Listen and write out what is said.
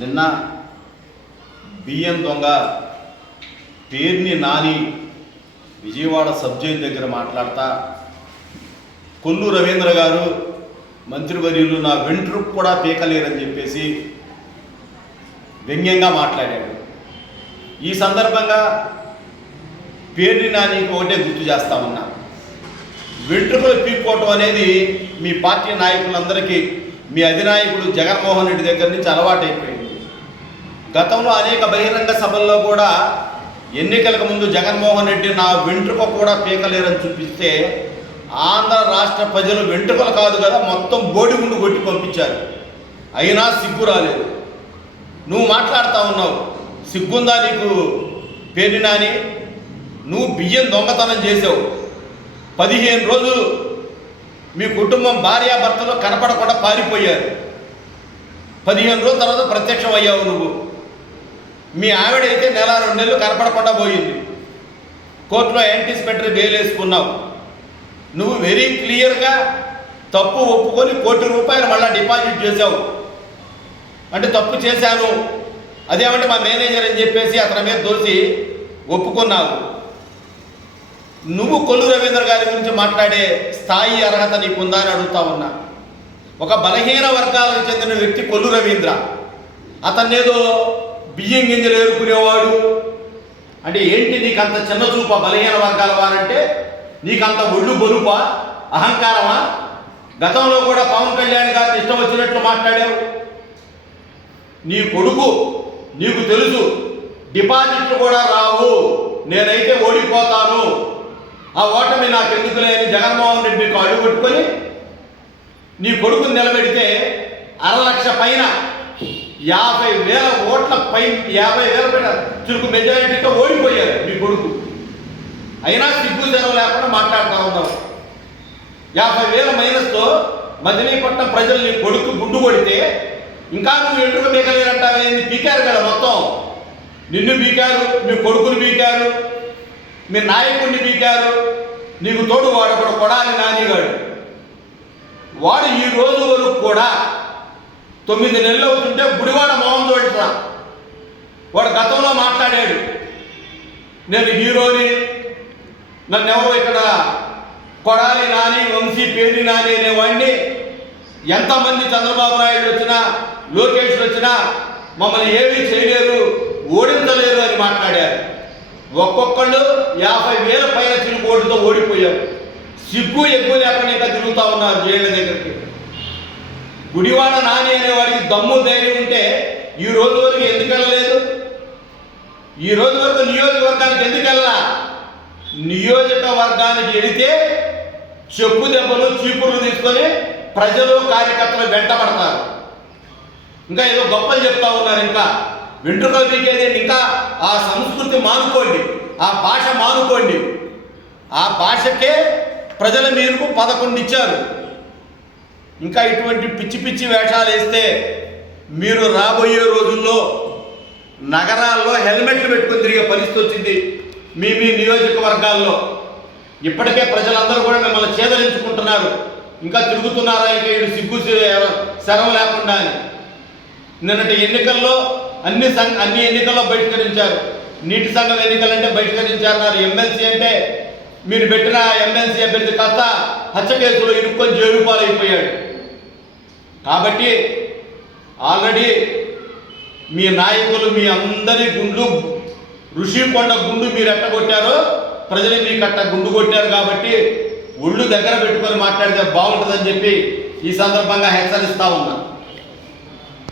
నిన్న బియ్యం దొంగ పేరుని నాని విజయవాడ సబ్ జైలు దగ్గర మాట్లాడతా. కొల్లు రవీంద్ర గారు మంత్రివర్యులు నా వెంట్రుకు కూడా పీకలేరని చెప్పేసి వ్యంగ్యంగా మాట్లాడాడు ఈ సందర్భంగా పేరుని నానికి ఒకటే గుర్తు చేస్తా ఉన్నా. వెంట్రుకలు పీక్కోవటం అనేది మీ పార్టీ నాయకులందరికీ మీ అధినాయకుడు జగన్మోహన్ రెడ్డి దగ్గర నుంచి అలవాటైపోయింది. గతంలో అనేక బహిరంగ సభల్లో కూడా ఎన్నికలకు ముందు జగన్మోహన్ రెడ్డి నా వెంట్రుక కూడా పీకలేరని చూపిస్తే ఆంధ్ర రాష్ట్ర ప్రజలు వెంట్రుకలు కాదు కదా మొత్తం బోడిగుండు కొట్టి పంపించారు. అయినా సిగ్గు రాలేదు. నువ్వు మాట్లాడుతూ ఉన్నావు. సిగ్గుందా నీకు పేరినాని నువ్వు బియ్యం దొంగతనం చేసావు. పదిహేను రోజులు మీ కుటుంబం భార్యాభర్తలు కనపడకుండా పారిపోయారు. పదిహేను రోజుల తర్వాత ప్రత్యక్షం అయ్యావు నువ్వు. మీ ఆవిడైతే నెల రెండు నెలలు కనపడకుండా పోయింది. కోర్టులో యాంటిసిపేటరీ బెయిల్ వేసుకున్నావు. నువ్వు వెరీ క్లియర్గా తప్పు ఒప్పుకొని కోటి రూపాయలు మళ్ళీ డిపాజిట్ చేసావు అంటే తప్పు చేశాను. అదేమంటే మా మేనేజర్ అని చెప్పేసి అతని మీద దోసి ఒప్పుకున్నావు. నువ్వు కొల్లు రవీంద్ర గారి గురించి మాట్లాడే స్థాయి అర్హత నీకుందా అని అడుగుతా ఉన్నా. ఒక బలహీన వర్గాలకు చెందిన వ్యక్తి కొల్లు రవీంద్ర. అతన్నేదో బియ్యం గింజలు ఏరుకునేవాడు? అంటే ఏంటి నీకు అంత చిన్న చూప బలహీన వర్గాల వారంటే? నీకంత ఒళ్ళు బొరుప అహంకారమా? గతంలో కూడా పవన్ కళ్యాణ్ గారిని ఇష్టం వచ్చినట్లు మాట్లాడావు. నీ కొడుకు నీకు తెలుసు డిపాజిట్లు కూడా రావు. నేనైతే ఓడిపోతాను. ఆ ఓటమి నాకు ఎందుకులే అని జగన్మోహన్ రెడ్డికి అడుగు కొట్టుకొని నీ కొడుకుని నిలబెడితే అర లక్ష పైన యాభై వేల ఓట్ల పై యాభై వేల పైన చురుకు మెజారిటీతో ఓడిపోయారు మీ కొడుకు. అయినా సిగ్గు జనం లేకుండా మాట్లాడుతూ ఉన్నాం యాభై వేల మైనస్తో మదిలీపట్నం ప్రజలు నీ కొడుకు గుండు కొడితే ఇంకా నువ్వు ఎంట్రుకు బీకలేరంటావే పీకారు కదా మొత్తం. నిన్ను బీకారు మీ కొడుకుని బీకారు మీ నాయకుడిని బీకారు నీకు తోడు వాడు కూడా కొడాలి నానిగాడు. వాడు ఈ రోజు వరకు కూడా తొమ్మిది నెలలు అవుతుంటే గుడివాడ మోహన్ చూడరా వాడు గతంలో మాట్లాడాడు. నేను హీరోని నన్ను ఎవరు ఇక్కడ కొడాలి నాని వంశీ పేరు నాని అనేవాడిని. ఎంతమంది చంద్రబాబు నాయుడు వచ్చినా లోకేష్ వచ్చినా మమ్మల్ని ఏమీ చేయలేరు ఓడించలేరు అని మాట్లాడారు. ఒక్కొక్కళ్ళు యాభై వేల పైన చిలుకు ఓటుతో ఓడిపోయారు. సిగ్గు ఎక్కువ లేకుండా ఇంకా తిరుగుతూ ఉన్నారు జైళ్ళ దగ్గరికి. గుడివాడ నాని అనేవాడికి దమ్ము ధైర్యం ఉంటే ఈ రోజు వరకు ఎందుకు వెళ్ళలేదు? ఈ రోజు వరకు నియోజకవర్గానికి ఎందుకు వెళ్ళా నియోజకవర్గానికి వెళితే చెప్పు దెబ్బలు చీపుర్లు తీసుకొని ప్రజలు కార్యకర్తలు వెంటబడతారు ఇంకా ఏదో గొప్పలు చెప్తా ఉన్నారు ఇంకా. వెంట్రుకలు తీకేది ఇంకా ఆ సంస్కృతి మానుకోండి. ఆ భాష మానుకోండి. ఆ భాషకే ప్రజల మీరుకు పదకొండు ఇచ్చారు. ఇంకా ఇటువంటి పిచ్చి పిచ్చి వేషాలు వేస్తే మీరు రాబోయే రోజుల్లో నగరాల్లో హెల్మెట్లు పెట్టుకుని తిరిగే పరిస్థితి వచ్చింది మీ మీ నియోజకవర్గాల్లో. ఇప్పటికే ప్రజలందరూ కూడా మిమ్మల్ని చేదరించుకుంటున్నారు. ఇంకా తిరుగుతున్నారా ఇంకా వీడు సిగ్గు శరం లేకుండా అని. నిన్నటి ఎన్నికల్లో అన్ని సంఘ అన్ని ఎన్నికల్లో బహిష్కరించారు. నీటి సంఘం ఎన్నికలంటే బహిష్కరించారన్నారు. ఎమ్మెల్సీ అంటే మీరు పెట్టిన ఎమ్మెల్సీ అభ్యర్థి కాస్త హత్య కేసులో ఇరుక్కొని జైలు పాలైపోయాడు. కాబట్టి ఆల్రెడీ మీ నాయకులు మీ అందరి గుండ్లు ఋషికొండ గుండు మీరు ఎట్టగొట్టారో ప్రజలు మీకు అట్ట గుండు కొట్టారు కాబట్టి ఒళ్ళు దగ్గర పెట్టుకొని మాట్లాడితే బాగుంటుందని చెప్పి ఈ సందర్భంగా హెచ్చరిస్తా ఉన్నా.